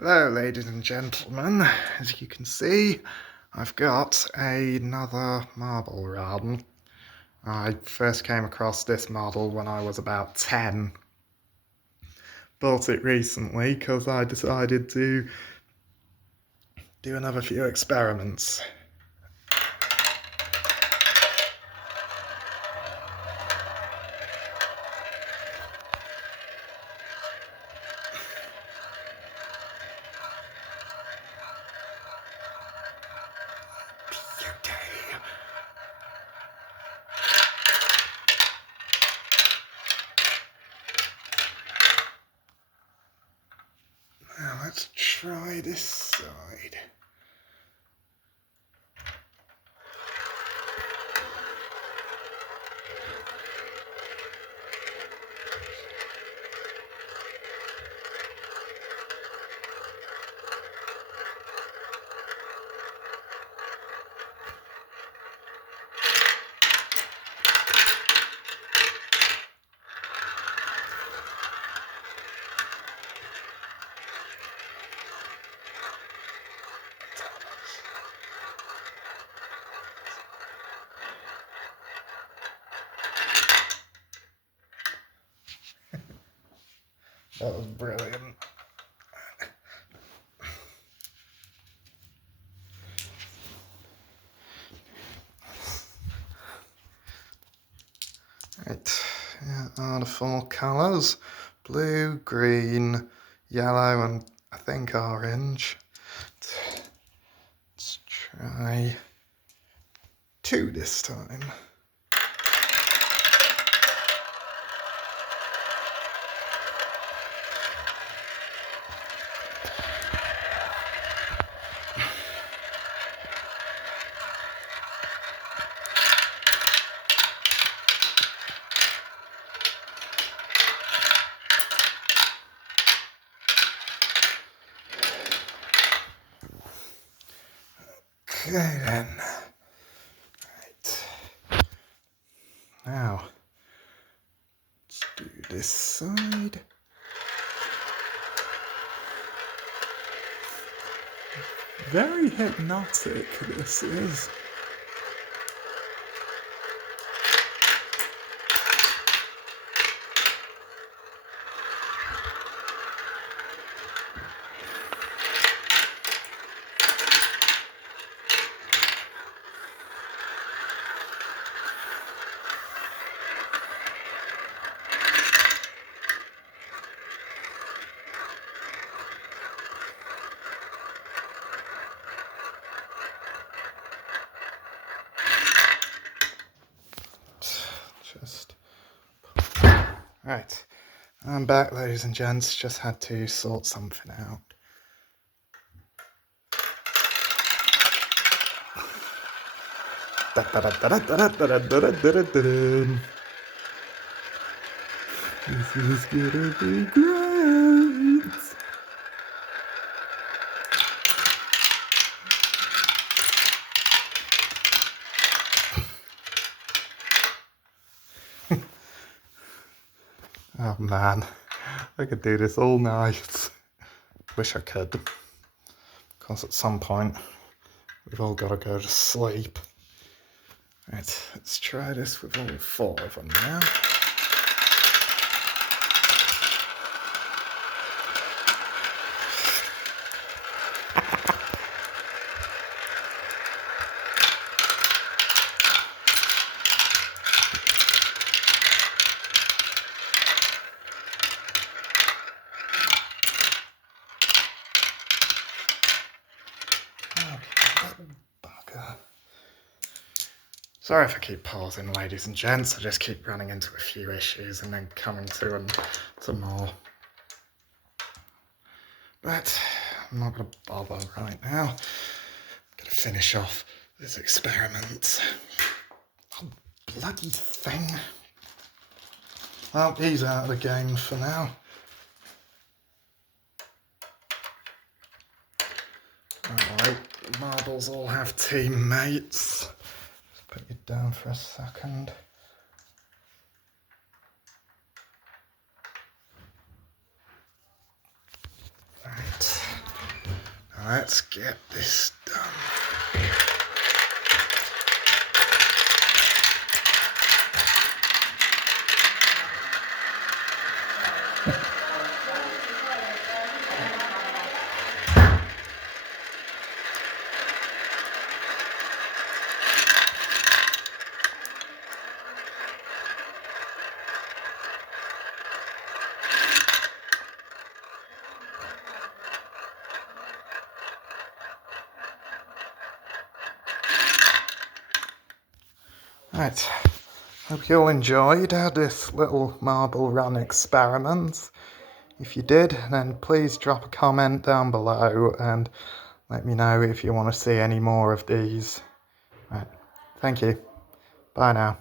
Hello, ladies and gentlemen. As you can see, I've got another marble run. I first came across this model when I was about 10. Bought it recently because I decided to do another few experiments. Now let's try this side. That was brilliant. Right, here are the four colours. Blue, green, yellow and I think orange. Let's try 2 this time. Okay then. Right. Now, let's do this side. Very hypnotic this is. Right, I'm back, ladies and gents. Just had to sort something out. This is gonna be great. Oh man, I could do this all night. Wish I could, because at some point we've all got to go to sleep. Right, let's try this with all 4 of them now. Sorry if I keep pausing, ladies and gents. I just keep running into a few issues and then coming to more. But I'm not going to bother right now. I'm going to finish off this experiment. Oh, bloody thing. Well, he's out of the game for now. Alright, marbles all have teammates. Put you down for a second. Right. let's get this done. Right, hope you all enjoyed this little marble run experiment. If you did, then please drop a comment down below and let me know if you want to see any more of these. Right, thank you. Bye now.